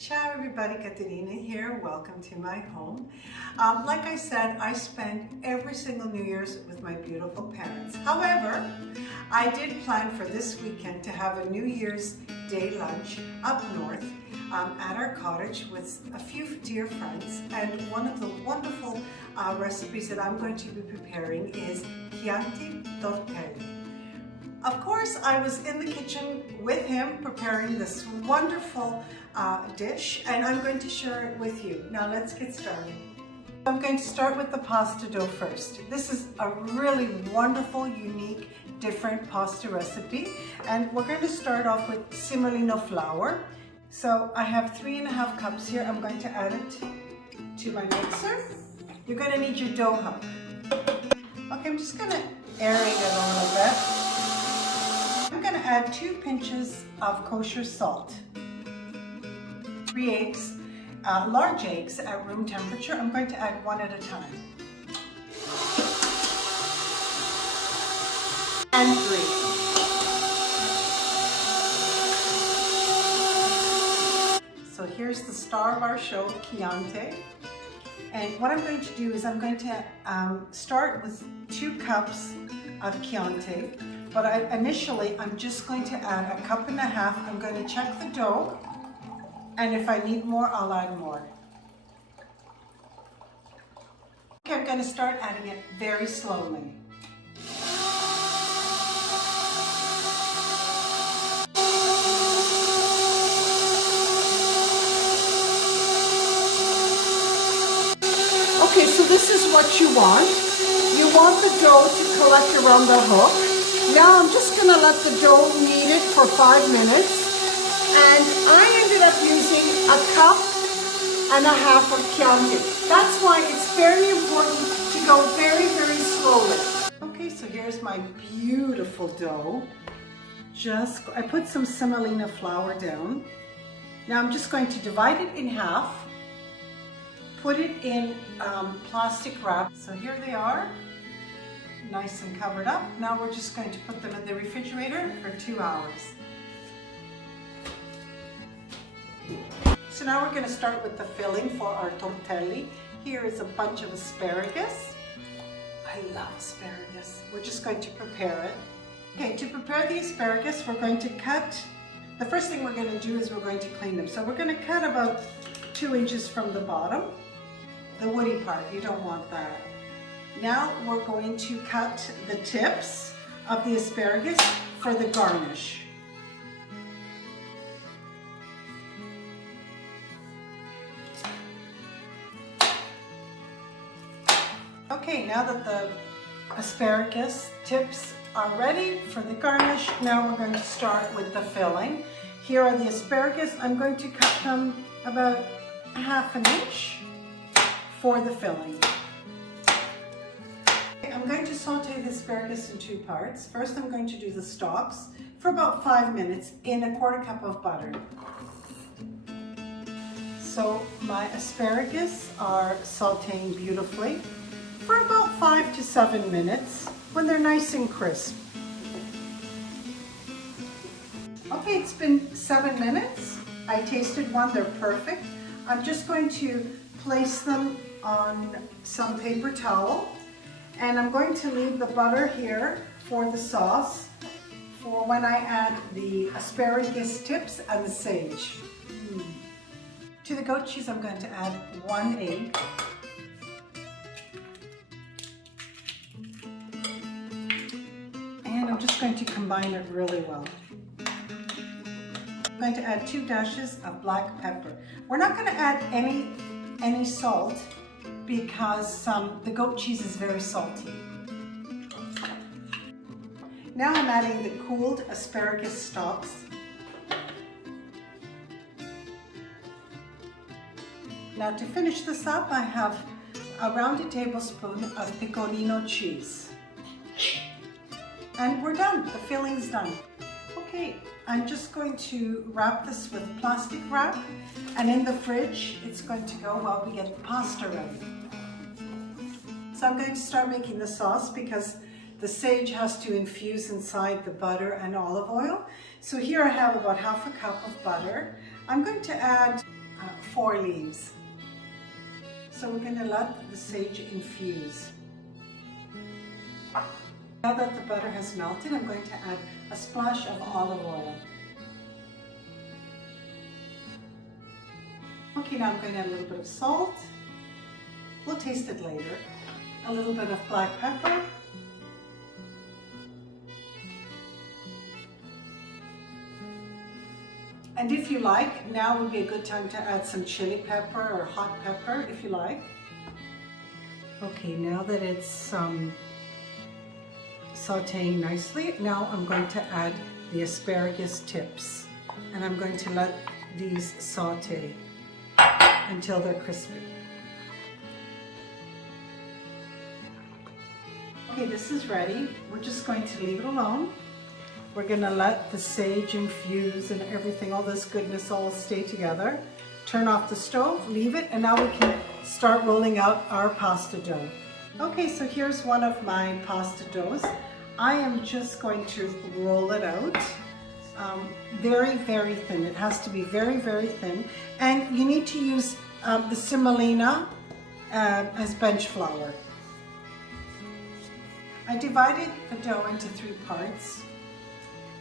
Ciao everybody, Caterina here. Welcome to my home. Like I said, I spend every single New Year's with my beautiful parents. However, I did plan for this weekend to have a New Year's Day lunch up north at our cottage with a few dear friends. And one of the wonderful recipes that I'm going to be preparing is Chianti Tortelli. Of course, I was in the kitchen with him preparing this wonderful dish, and I'm going to share it with you. Now let's get started. I'm going to start with the pasta dough first. This is a really wonderful, unique, different pasta recipe, and we're going to start off with semolina flour. So I have 3.5 cups here. I'm going to add it to my mixer. You're going to need your dough hook. Okay, I'm just going to aerate it a little bit. I'm going to add 2 pinches of kosher salt, 3 eggs, large eggs at room temperature. I'm going to add 1 at a time. And 3. So here's the star of our show, Chianti. And what I'm going to do is I'm going to start with 2 cups of Chianti. But initially, I'm just going to add 1.5 cups. I'm going to check the dough, and if I need more, I'll add more. Okay, I'm going to start adding it very slowly. Okay, so this is what you want. You want the dough to collect around the hook. Now I'm just going to let the dough knead it for 5 minutes, and I ended up using 1.5 cups of Chianti. That's why it's very important to go very, very slowly. Okay, so here's my beautiful dough. I put some semolina flour down. Now I'm just going to divide it in half, put it in plastic wrap. So here they are. Nice and covered up. Now we're just going to put them in the refrigerator for 2 hours. So now we're going to start with the filling for our tortelli. Here is a bunch of asparagus. I love asparagus. We're just going to prepare it. Okay, to prepare the asparagus, we're going to cut. The first thing we're going to do is we're going to clean them. So we're going to cut about 2 inches from the bottom. The woody part, you don't want that. Now we're going to cut the tips of the asparagus for the garnish. Okay, now that the asparagus tips are ready for the garnish, now we're going to start with the filling. Here are the asparagus. I'm going to cut them about 1/2 inch for the filling. I'm going to saute the asparagus in 2 parts. First, I'm going to do the stalks for about 5 minutes in 1/4 cup of butter. So my asparagus are sauteing beautifully for about 5 to 7 minutes when they're nice and crisp. Okay, it's been 7 minutes. I tasted one, they're perfect. I'm just going to place them on some paper towel. And I'm going to leave the butter here for the sauce for when I add the asparagus tips and the sage. To the goat cheese, I'm going to add 1 egg. And I'm just going to combine it really well. I'm going to add 2 dashes of black pepper. We're not going to add any salt, because the goat cheese is very salty. Now I'm adding the cooled asparagus stalks. Now to finish this up, I have around a tablespoon of pecorino cheese. And we're done, the filling's done. Okay, I'm just going to wrap this with plastic wrap, and in the fridge it's going to go while we get the pasta ready. So I'm going to start making the sauce because the sage has to infuse inside the butter and olive oil. So here I have about 1/2 cup of butter. I'm going to add 4 leaves. So we're going to let the sage infuse. Now that the butter has melted, I'm going to add a splash of olive oil. Okay, now I'm going to add a little bit of salt. We'll taste it later. A little bit of black pepper. And if you like, now would be a good time to add some chili pepper or hot pepper if you like. Okay, now that it's sauteing nicely, now I'm going to add the asparagus tips. And I'm going to let these saute until they're crispy. Okay, this is ready. We're just going to leave it alone. We're going to let the sage infuse and everything, all this goodness all stay together. Turn off the stove, leave it, and now we can start rolling out our pasta dough. Okay, so here's one of my pasta doughs. I am just going to roll it out. Very, very thin. It has to be very, very thin. And you need to use the semolina as bench flour. I divided the dough into 3 parts.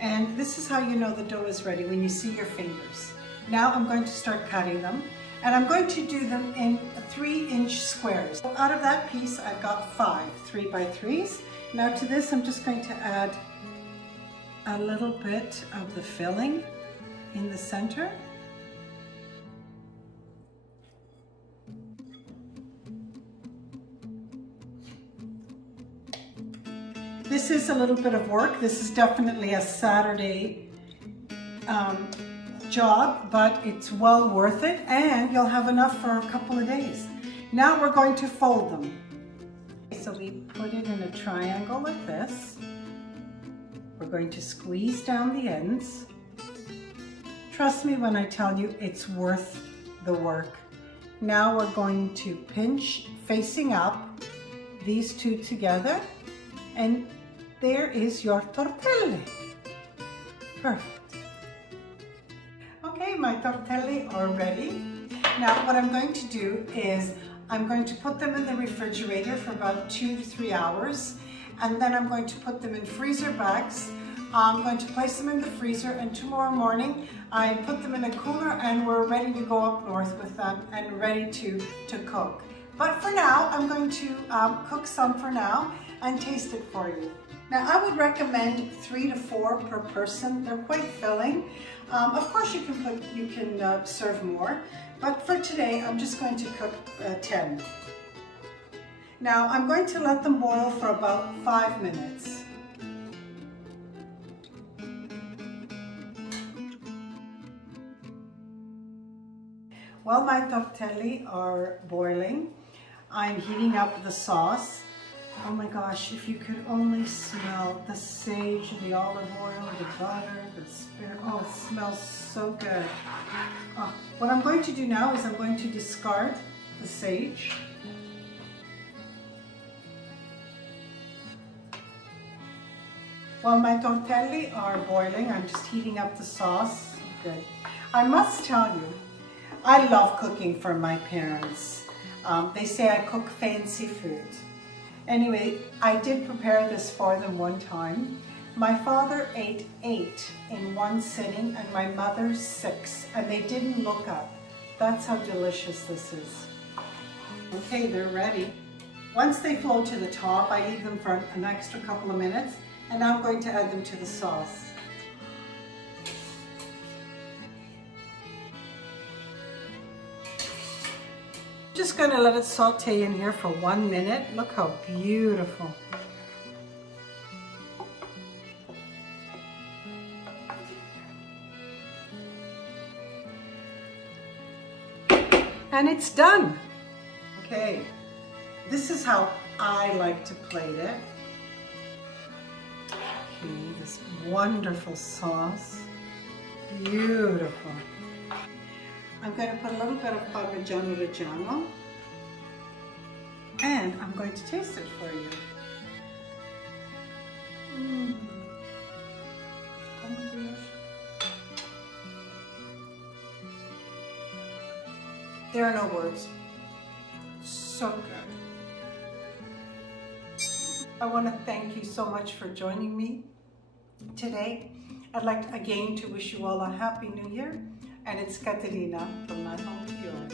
And this is how you know the dough is ready, when you see your fingers. Now I'm going to start cutting them. And I'm going to do them in 3-inch squares. So out of that piece, I've got 5 3x3s. Now to this, I'm just going to add a little bit of the filling in the center. This is a little bit of work. This is definitely a Saturday job, but it's well worth it, and you'll have enough for a couple of days. Now we're going to fold them. So we put it in a triangle like this. We're going to squeeze down the ends. Trust me when I tell you it's worth the work. Now we're going to pinch facing up these 2 together, and there is your tortelli. Perfect. Okay, my tortelli are ready. Now what I'm going to do is I'm going to put them in the refrigerator for about 2 to 3 hours, and then I'm going to put them in freezer bags. I'm going to place them in the freezer, and tomorrow morning I put them in a cooler and we're ready to go up north with them and ready to cook. But for now, I'm going to cook some for now and taste it for you. Now I would recommend 3 to 4 per person. They're quite filling. Of course you can serve more, but for today I'm just going to cook 10. Now I'm going to let them boil for about 5 minutes. While my tortelli are boiling, I'm heating up the sauce. Oh my gosh, if you could only smell the sage, the olive oil, the butter, the spirit. Oh, it smells so good. What I'm going to do now is I'm going to discard the sage. While my tortelli are boiling, I'm just heating up the sauce. Good. I must tell you, I love cooking for my parents. They say I cook fancy food. Anyway, I did prepare this for them one time. My father ate 8 in one sitting and my mother 6, and they didn't look up. That's how delicious this is. Okay, they're ready. Once they float to the top, I leave them for an extra couple of minutes, and now I'm going to add them to the sauce. Just going to let it saute in here for 1 minute. Look how beautiful. And it's done. Okay, this is how I like to plate it. Okay, this wonderful sauce. Beautiful. I'm going to put a little bit of Parmigiano Reggiano, and I'm going to taste it for you. Oh my gosh. There are no words. So good. I want to thank you so much for joining me today. I'd like again to wish you all a happy new year, and it's Caterina from my home to yours.